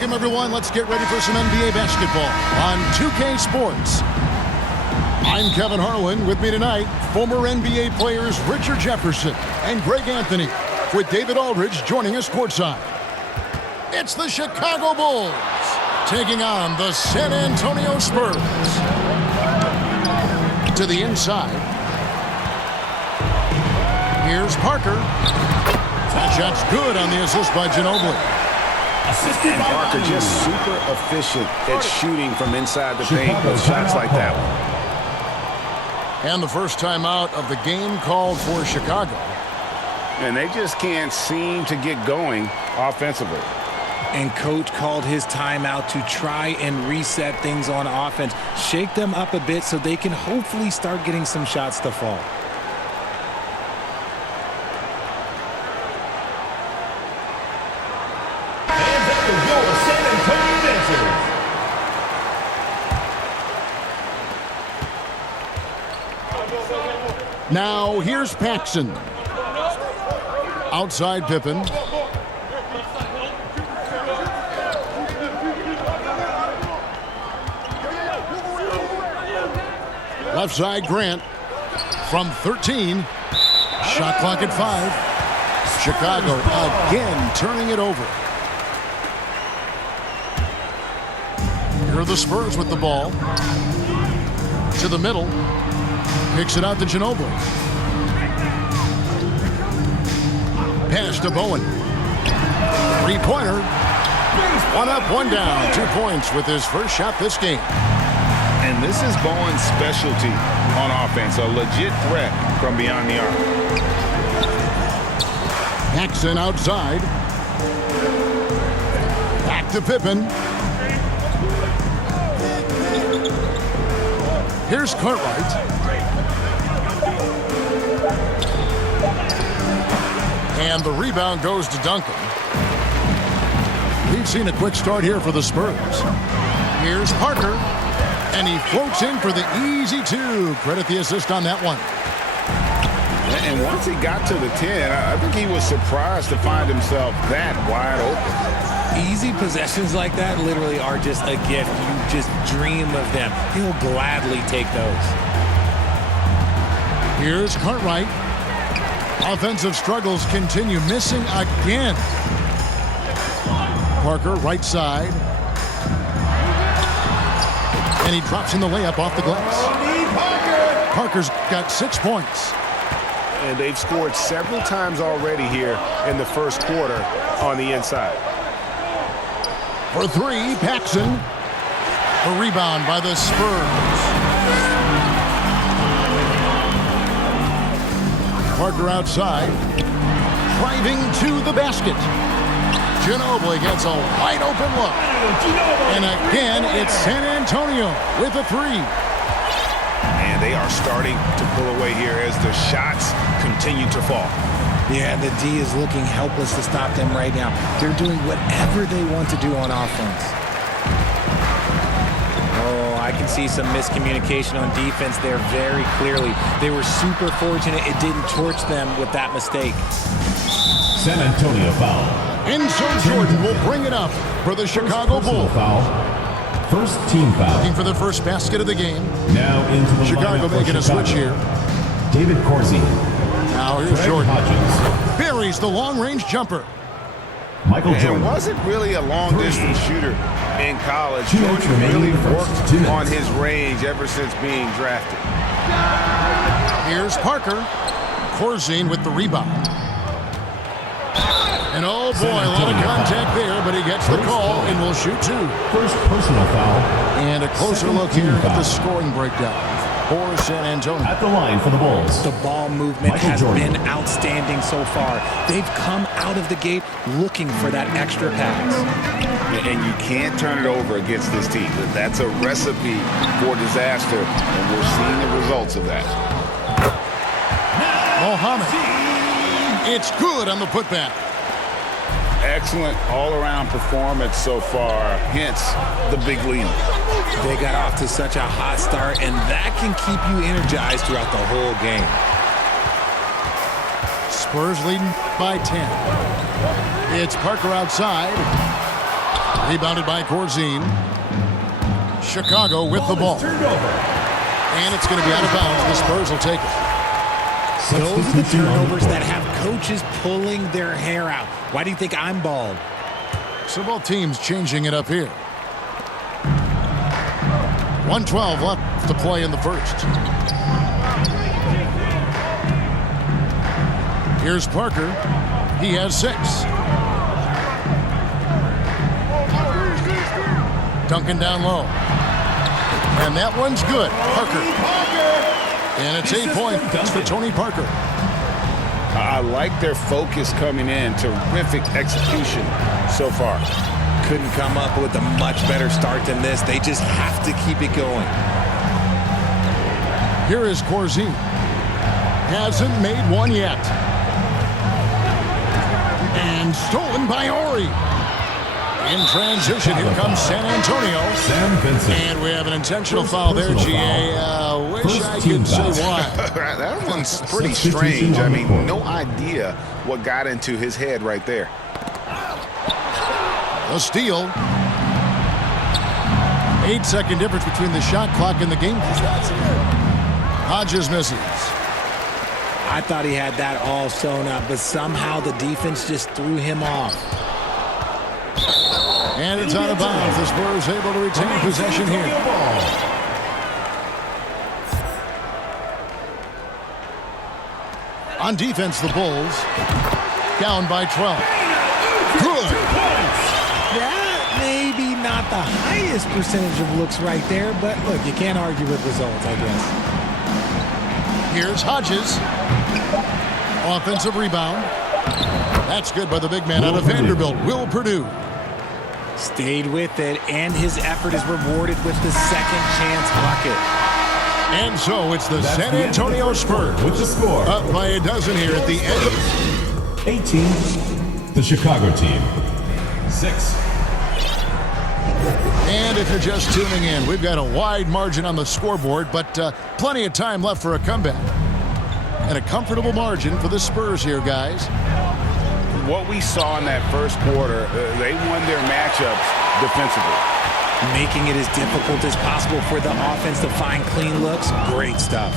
Welcome, everyone. Let's get ready for some NBA basketball on 2K Sports. I'm Kevin Harlan. With me tonight, former NBA players Richard Jefferson and Greg Anthony, with David Aldridge joining us courtside. It's the Chicago Bulls taking on the San Antonio Spurs. To the inside. Here's Parker. That shot's good on the assist by Ginobili. And Parker just super efficient at shooting from inside the paint with shots like that one. And the first timeout of the game called for Chicago. And they just can't seem to get going offensively. And coach called his timeout to try and reset things on offense. Shake them up a bit so they can hopefully start getting some shots to fall. Now, here's Paxson. Outside Pippen. Left side Grant. From 13. Shot clock at 5. Chicago again turning it over. Here are the Spurs with the ball. To the middle. Picks it out to Ginobili. Pass to Bowen. Three-pointer. One up, one down. 2 points with his first shot this game. And this is Bowen's specialty on offense, a legit threat from beyond the arc. Paxson outside. Back to Pippen. Here's Cartwright. And the rebound goes to Duncan. We've seen a quick start here for the Spurs. Here's Parker. And he floats in for the easy 2. Credit the assist on that one. And once he got to the 10, I think he was surprised to find himself that wide open. Easy possessions like that literally are just a gift. You just dream of them. He'll gladly take those. Here's Cartwright. Offensive struggles continue, missing again. Parker, right side. And he drops in the layup off the glass. Parker's got 6 points. And they've scored several times already here in the first quarter on the inside. For 3, Paxson. A rebound by the Spurs. Parker outside, driving to the basket. Ginobili gets a wide open look. And again, it's San Antonio with a 3. And they are starting to pull away here as the shots continue to fall. Yeah, the D is looking helpless to stop them right now. They're doing whatever they want to do on offense. I can see some miscommunication on defense there very clearly. They were super fortunate it didn't torch them with that mistake. San Antonio foul. And so Jordan will bring it up for the Chicago Bulls. First team foul. Looking for the first basket of the game. Now into the Chicago making a switch here. David Corsi. Now here's Jordan. Hodges. Buries the long-range jumper. Michael And Jordan. wasn't really a long-distance shooter in college. Jordan really worked on his range ever since being drafted. Here's Parker. Corzine with the rebound. And oh boy, a lot of contact there, but he gets the call and will shoot 2. First personal foul. And a closer look here at the scoring breakdown for San Antonio. At the line for the Bulls. The ball movement has been outstanding so far. They've come out of the gate looking for that extra pass. And you can't turn it over against this team. That's a recipe for disaster, and we're seeing the results of that. Mohammed. It's good on the putback. Excellent all-around performance so far, hence the big lead. They got off to such a hot start, and that can keep you energized throughout the whole game. Spurs leading by 10. It's Parker outside. Rebounded by Corzine. Chicago with the ball. And it's going to be out of bounds. The Spurs will take it. Those are the turnovers that have coaches pulling their hair out. Why do you think I'm bald? So both teams changing it up here. 1:12 left to play in the first. Here's Parker. He has 6. Duncan down low. And that one's good. Parker. And it's 8 points for Tony Parker. I like their focus coming in. Terrific execution so far. Couldn't come up with a much better start than this. They just have to keep it going. Here is Corzine. Hasn't made one yet. And stolen by Ori. In transition, here comes San Antonio. Sam Vincent. And we have an intentional foul there, GA. Wish I could say why. That one's pretty strange. I mean, no idea what got into his head right there. A steal. 8-second difference between the shot clock and the game. Hodges misses. I thought he had that all sewn up, but somehow the defense just threw him off. And it's out of bounds. The Spurs able to retain possession here. On defense, the Bulls down by 12. Good. That may be not the highest percentage of looks right there, but look, you can't argue with results, I guess. Here's Hodges. Offensive rebound. That's good by the big man out of Vanderbilt, Will Purdue. Stayed with it, and his effort is rewarded with the second chance bucket. And so it's the San Antonio Spurs With the score. up by a dozen here at the end of 18. The Chicago team. 6. And if you're just tuning in, we've got a wide margin on the scoreboard, but plenty of time left for a comeback. And a comfortable margin for the Spurs here, guys. What we saw in that first quarter, they won their matchups defensively. Making it as difficult as possible for the offense to find clean looks. Great stuff.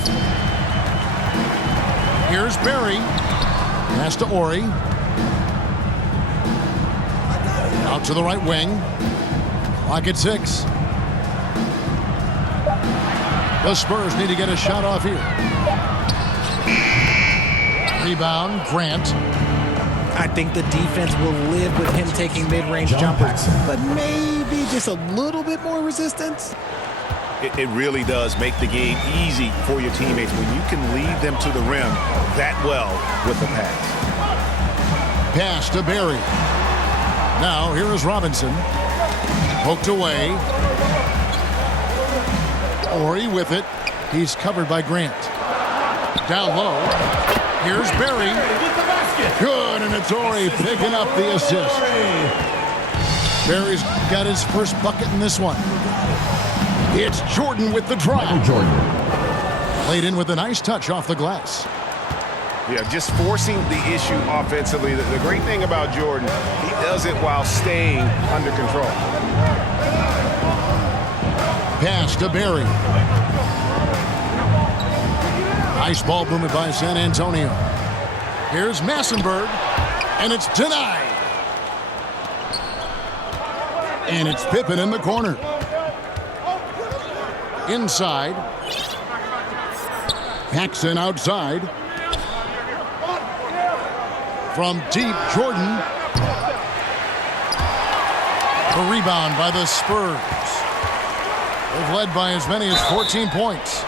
Here's Barry. Pass to Ori. Out to the right wing. Clock at 6. The Spurs need to get a shot off here. Rebound, Grant. I think the defense will live with him taking mid-range jumpers, but maybe just a little bit more resistance. It really does make the game easy for your teammates when you can lead them to the rim that well with the pass. Pass to Barry. Now here is Robinson. Poked away. Ori with it. He's covered by Grant. Down low. Here's Barry. Good, and it's Ori picking up the assist. Barry's got his first bucket in this one. It's Jordan with the drive. Jordan. Played in with a nice touch off the glass. Yeah, just forcing the issue offensively. The great thing about Jordan, he does it while staying under control. Pass to Barry. Nice ball movement by San Antonio. Here's Massenberg, and it's denied. And it's Pippen in the corner. Inside. Paxson outside. From deep, Jordan. The rebound by the Spurs. They've led by as many as 14 points.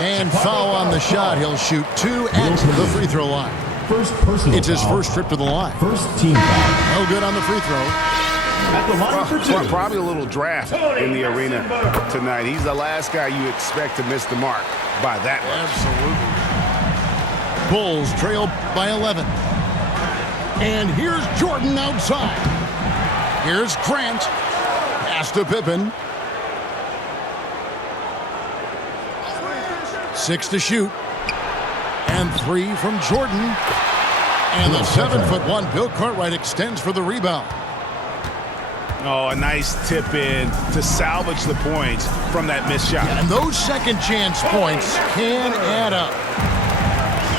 And foul on the shot. He'll shoot 2 at the free throw line. First personal It's his foul. first trip to the line. First team foul. No good on the free throw. At the line for 2. Probably a little draft in the arena tonight. He's the last guy you expect to miss the mark by that much. Absolutely. Bulls trail by 11. And here's Jordan outside. Here's Grant. Pass to Pippen. 6 to shoot. And 3 from Jordan. And the 7'1" Bill Cartwright extends for the rebound. Oh, a nice tip in to salvage the points from that missed shot. And those second chance points can add up.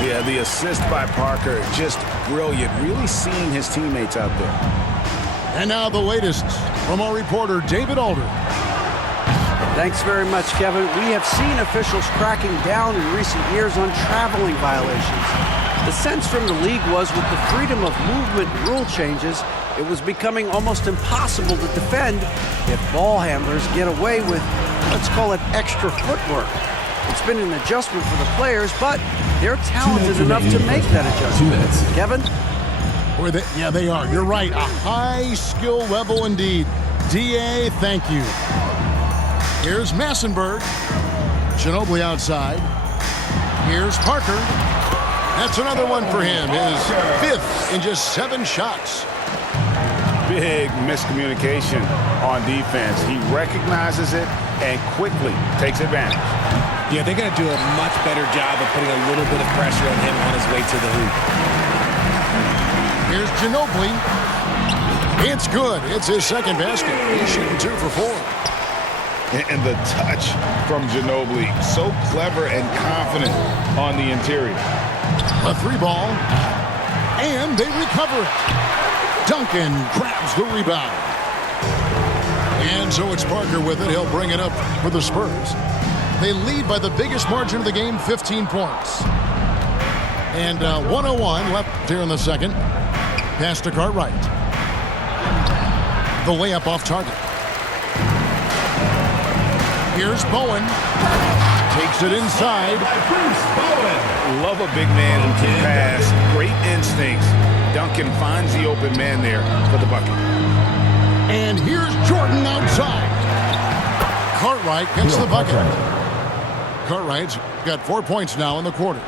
Yeah, the assist by Parker, just brilliant. Really seeing his teammates out there. And now the latest from our reporter, David Alder. Thanks very much, Kevin. We have seen officials cracking down in recent years on traveling violations. The sense from the league was with the freedom of movement rule changes, it was becoming almost impossible to defend if ball handlers get away with, let's call it, extra footwork. It's been an adjustment for the players, but they're talented enough to make that adjustment. 2 minutes. Kevin? Yeah, they are. You're right. A high skill level indeed. DA, thank you. Here's Massenberg. Ginobili outside. Here's Parker. That's another one for him. His 5th in just 7 shots. Big miscommunication on defense. He recognizes it and quickly takes advantage. Yeah, they got to do a much better job of putting a little bit of pressure on him on his way to the hoop. Here's Ginobili. It's good. It's his second basket. He's shooting 2 for 4. And the touch from Ginobili, so clever and confident on the interior. A 3-ball, and they recover it. Duncan grabs the rebound. And so it's Parker with it. He'll bring it up for the Spurs. They lead by the biggest margin of the game, 15 points. And 1:01 left here in the second. Pass to Cartwright. The layup off target. Here's Bowen. Takes it inside. Love a big man who can pass. Great instincts. Duncan finds the open man there for the bucket. And here's Jordan outside. Cartwright gets the bucket. Cartwright's got 4 points now in the quarter.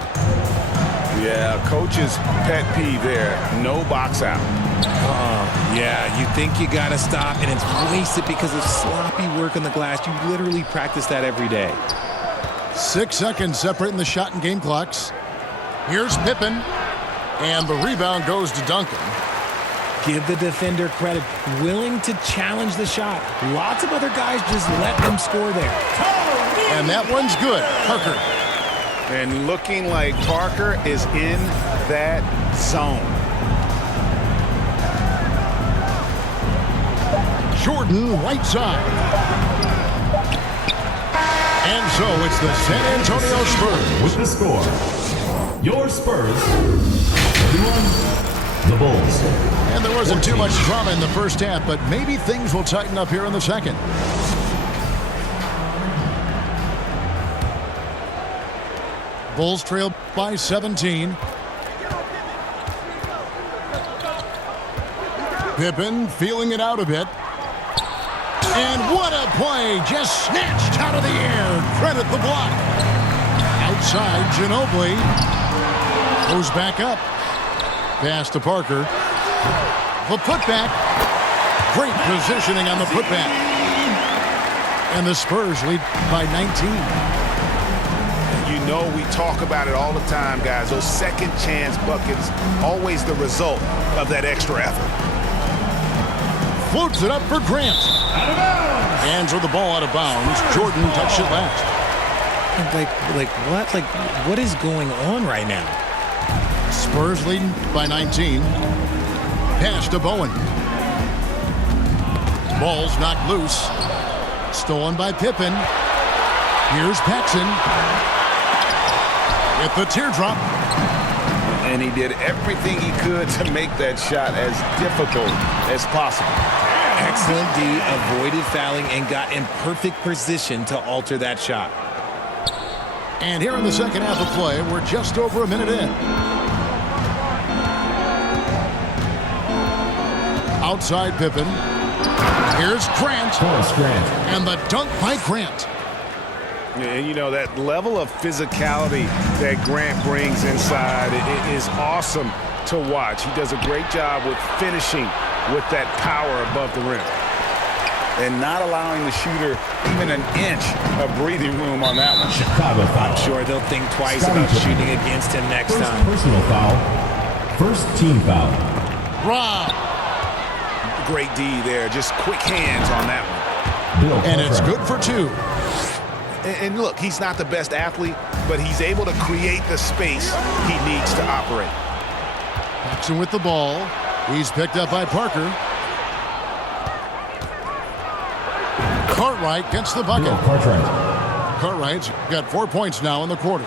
Yeah, coach's pet peeve there. No box out. Yeah, you think you got to stop, and it's wasted because of sloppy work on the glass. You literally practice that every day. 6 seconds separating the shot and game clocks. Here's Pippen, and the rebound goes to Duncan. Give the defender credit. Willing to challenge the shot. Lots of other guys just let them score there. And that one's good. Parker. And looking like Parker is in that zone. Jordan right side. And so it's the San Antonio Spurs. With the score, your Spurs, 31, the Bulls. And there wasn't too much drama in the first half, but maybe things will tighten up here in the second. Bulls trail by 17. Pippen feeling it out a bit. And what a play! Just snatched out of the air. Credit the block. Outside, Ginobili goes back up. Pass to Parker. The putback. Great positioning on the putback. And the Spurs lead by 19. You know we talk about it all the time, guys. Those second chance buckets, always the result of that extra effort. Floats it up for Grant. Hands with the ball out of bounds. Jordan touched it last. What is going on right now? Spurs leading by 19. Pass to Bowen. Ball's knocked loose. Stolen by Pippen. Here's Paxson. With the teardrop. And he did everything he could to make that shot as difficult as possible. Excellent D, avoided fouling, and got in perfect position to alter that shot. And here in the second half of play, we're just over a minute in. Outside Pippen. Here's Grant. And the dunk by Grant. And you know, that level of physicality that Grant brings inside is awesome to watch. He does a great job with finishing with that power above the rim. And not allowing the shooter even an inch of breathing room on that one. Chicago foul. I'm sure they'll think twice about shooting against him next time. Personal foul. First team foul. Rob. great D there. Just quick hands on that one. And it's good for 2. And look, he's not the best athlete, but he's able to create the space he needs to operate. Paxson with the ball. He's picked up by Parker. Cartwright gets the bucket. Cartwright's got 4 points now in the quarter.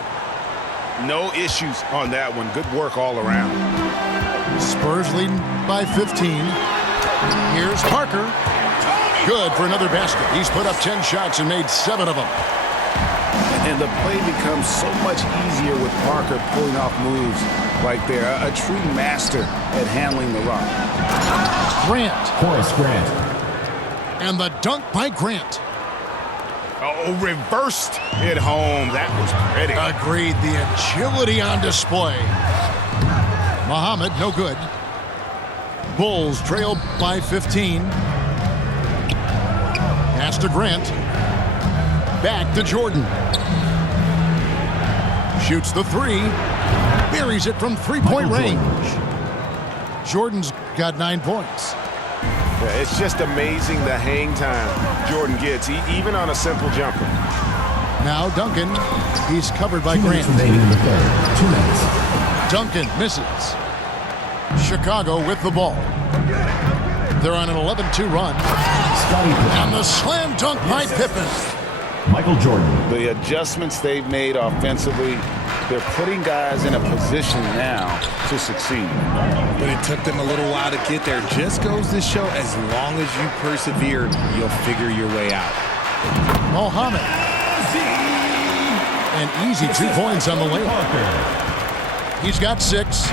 No issues on that one. Good work all around. Spurs leading by 15. Here's Parker. Good for another basket. He's put up 10 shots and made 7 of them. And the play becomes so much easier with Parker pulling off moves like they're a true master at handling the rock. Grant. Horace Grant. And the dunk by Grant. Oh, reversed it home. That was pretty. Agreed. The agility on display. Muhammad, no good. Bulls trail by 15. Pass to Grant. Back to Jordan. Shoots the 3. Buries it from three-point range. Jordan's got 9 points. Yeah, it's just amazing the hang time Jordan gets, even on a simple jumper. Now Duncan. He's covered by Grant. 2 minutes. Duncan misses. Chicago with the ball. They're on an 11-2 run. And the slam dunk by Pippen. Michael Jordan. The adjustments they've made offensively, they're putting guys in a position now to succeed. But it took them a little while to get there. Just goes to show, as long as you persevere, you'll figure your way out. Mohammed. An easy 2 points on the layup. He's got 6.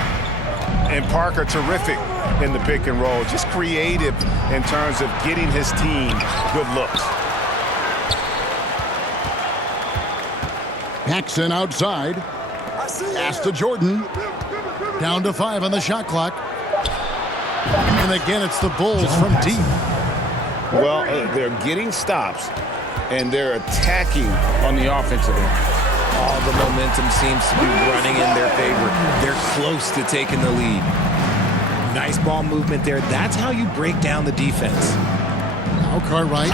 And Parker terrific in the pick and roll. Just creative in terms of getting his team good looks. Paxson outside. Pass to Jordan. Down to 5 on the shot clock. And again, it's the Bulls from deep. Well, they're getting stops, and they're attacking on the offensive end. All the momentum seems to be running in their favor. They're close to taking the lead. Nice ball movement there. That's how you break down the defense. Now Cartwright.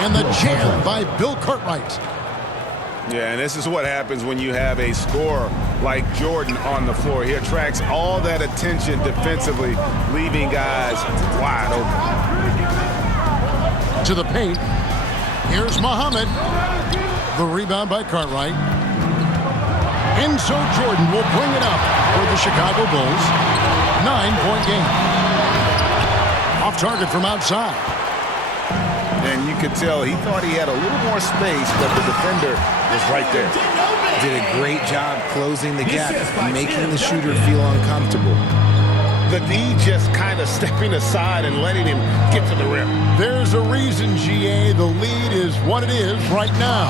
And the jam by Bill Cartwright. Yeah, and this is what happens when you have a scorer like Jordan on the floor. He attracts all that attention defensively, leaving guys wide open. To the paint. Here's Muhammad. The rebound by Cartwright. And so Jordan will bring it up for the Chicago Bulls. 9-point game. Off target from outside. And you could tell he thought he had a little more space, but the defender was right there. Did a great job closing the gap, making the shooter feel uncomfortable. The D just kind of stepping aside and letting him get to the rim. There's a reason, GA. The lead is what it is right now.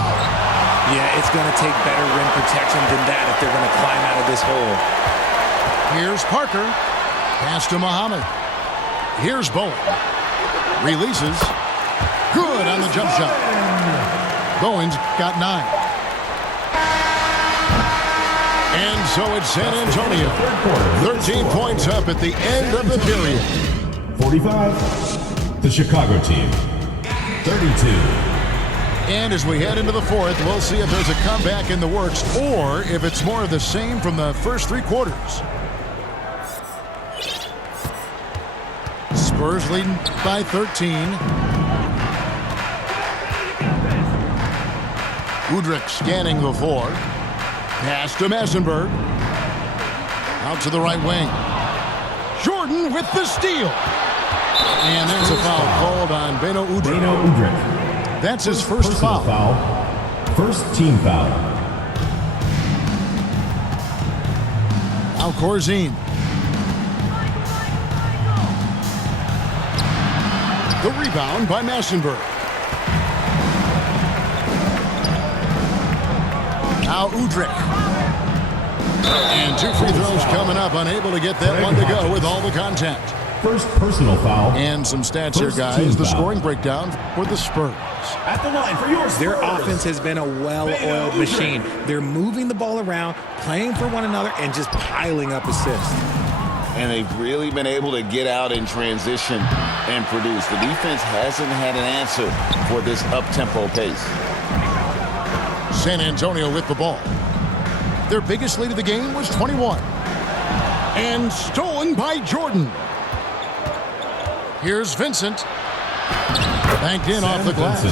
Yeah, it's going to take better rim protection than that if they're going to climb out of this hole. Here's Parker. Pass to Muhammad. Here's Bowen. Releases. Good on the jump shot. Bowen's got 9. And so it's San Antonio. 13 points up at the end of the period. 45, the Chicago team. 32. And as we head into the 4th, we'll see if there's a comeback in the works or if it's more of the same from the first 3 quarters. Spurs leading by 13. Udrich scanning the floor. Pass to Massenberg. Out to the right wing. Jordan with the steal. And there's a foul called on Beno Udrich. That's his first foul. First team foul. Now Corzine. The rebound by Massenberg. Now Udrich. And 2 free throws coming up. Unable to get that one to go with all the contact. First personal foul. And some stats here, guys. The scoring breakdown for the Spurs. At the line for yours. Their offense has been a well-oiled machine. They're moving the ball around, playing for one another, and just piling up assists. And they've really been able to get out in transition and produce. The defense hasn't had an answer for this up-tempo pace. San Antonio with the ball. Their biggest lead of the game was 21. And stolen by Jordan. Here's Vincent. Banked in off the glass.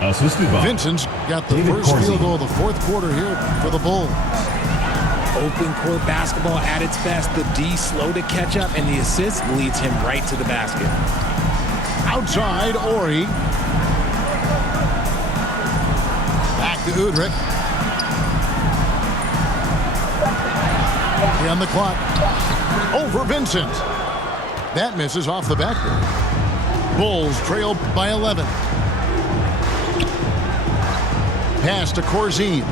Assisted by Vincent's got the David first Corsi. field goal of the fourth quarter here for the Bulls. Open court basketball at its best. The D slow to catch up, and the assist leads him right to the basket. Outside, Ori. Back to Udrich. On the clock. Over Vincent. That misses off the backboard. Bulls trail by 11. Pass to Corzine.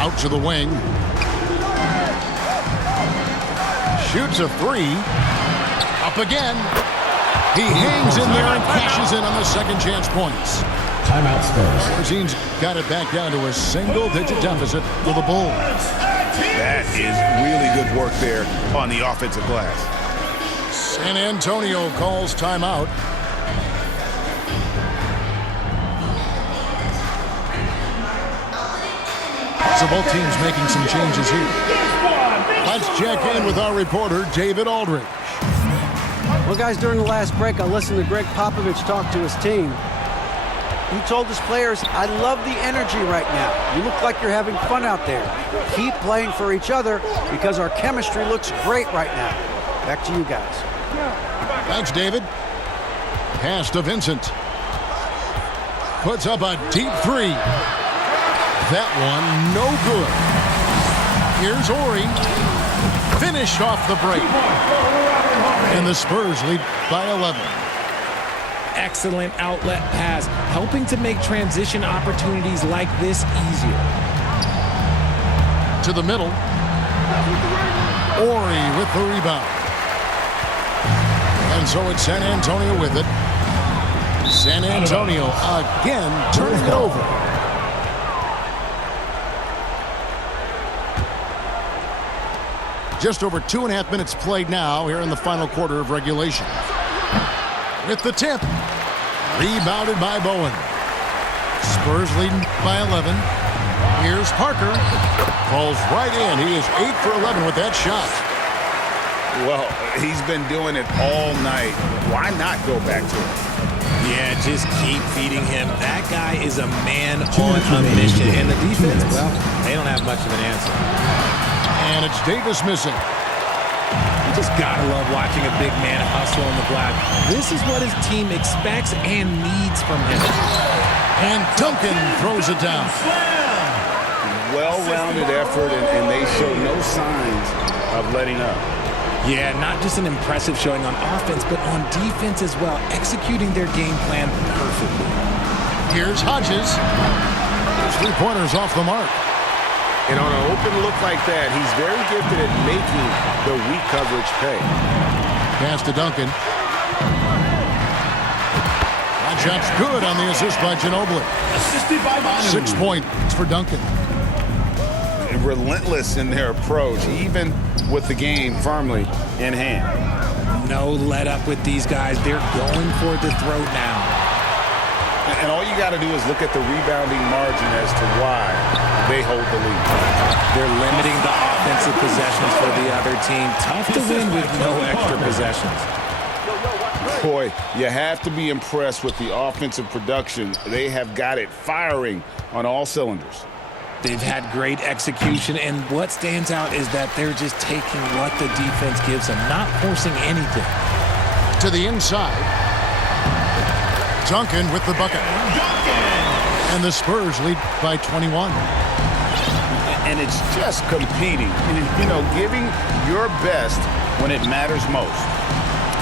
Out to the wing. Shoots a three. Up again. He hangs in there and cashes in on the second chance points. Timeout Spurs. Corzine's got it back down to a single-digit deficit for the Bulls. That is really good work there on the offensive glass. San Antonio calls timeout. So both teams making some changes here. Let's check in with our reporter, David Aldridge. Well, guys, during the last break, I listened to Greg Popovich talk to his team. He told his players, I love the energy right now. You look like you're having fun out there. Keep playing for each other because our chemistry looks great right now. Back to you guys. Thanks, David. Pass to Vincent. Puts up a deep three. That one, no good. Here's Ori. Finished off the break. And the Spurs lead by 11. Excellent outlet pass, helping to make transition opportunities like this easier. To the middle. Ori with the rebound. And so it's San Antonio with it. San Antonio again turning it over. Just over 2.5 minutes played now here in the final quarter of regulation. With the tip. Rebounded by Bowen. Spurs leading by 11. Here's Parker. Falls right in. He is 8 for 11 with that shot. Well, he's been doing it all night. Why not go back to it? Yeah, just keep feeding him. That guy is a man on a mission. And the defense, well, they don't have much of an answer. And it's Davis missing. You just gotta love watching a big man hustle on the glass. This is what his team expects and needs from him. And Duncan throws it down. Well-rounded effort, and they show no signs of letting up. Yeah, not just an impressive showing on offense, but on defense as well, executing their game plan perfectly. Here's Hodges. 3-pointers off the mark. And on an open look like that, he's very gifted at making the weak coverage pay. Pass to Duncan. That shot's good on the assist by Ginobili. Assisted by Manu. 6 points for Duncan. Relentless in their approach, even with the game firmly in hand. No let up with these guys. They're going for the throat now. And all you got to do is look at the rebounding margin as to why they hold the lead. They're limiting the offensive possessions for the other team. Tough to win with no extra possessions. Boy, you have to be impressed with the offensive production. They have got it firing on all cylinders. They've had great execution, and what stands out is that they're just taking what the defense gives them, not forcing anything. To the inside. Duncan with the bucket. And the Spurs lead by 21. And it's just competing, you know, giving your best when it matters most.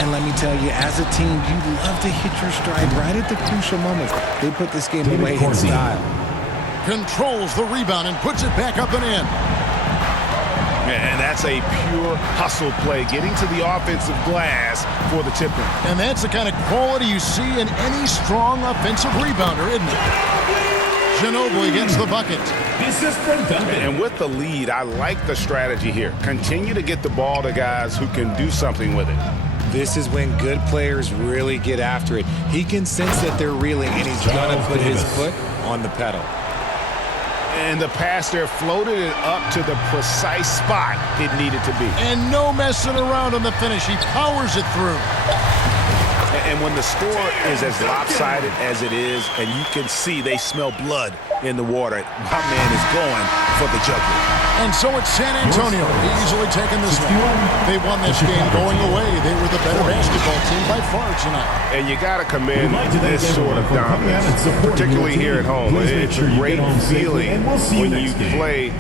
And let me tell you, as a team, you love to hit your stride right at the crucial moments. They put this game away in style. Controls the rebound and puts it back up and in. And that's a pure hustle play, getting to the offensive glass for the tip-in. And that's the kind of quality you see in any strong offensive rebounder, isn't it? Ginobili gets the bucket. This is from Duncan. And with the lead, I like the strategy here. Continue to get the ball to guys who can do something with it. This is when good players really get after it. He can sense that they're reeling, and he's going to put his foot on the pedal. And the pass there floated it up to the precise spot it needed to be. And no messing around on the finish. He powers it through. And when the score is as lopsided as it is, and you can see they smell blood in the water, my man is going for the jugular. And so it's San Antonio easily taking this one. They won this game going away. They were the better basketball team by far tonight. And you got to commend this sort of dominance, particularly here at home. It's a great feeling when you play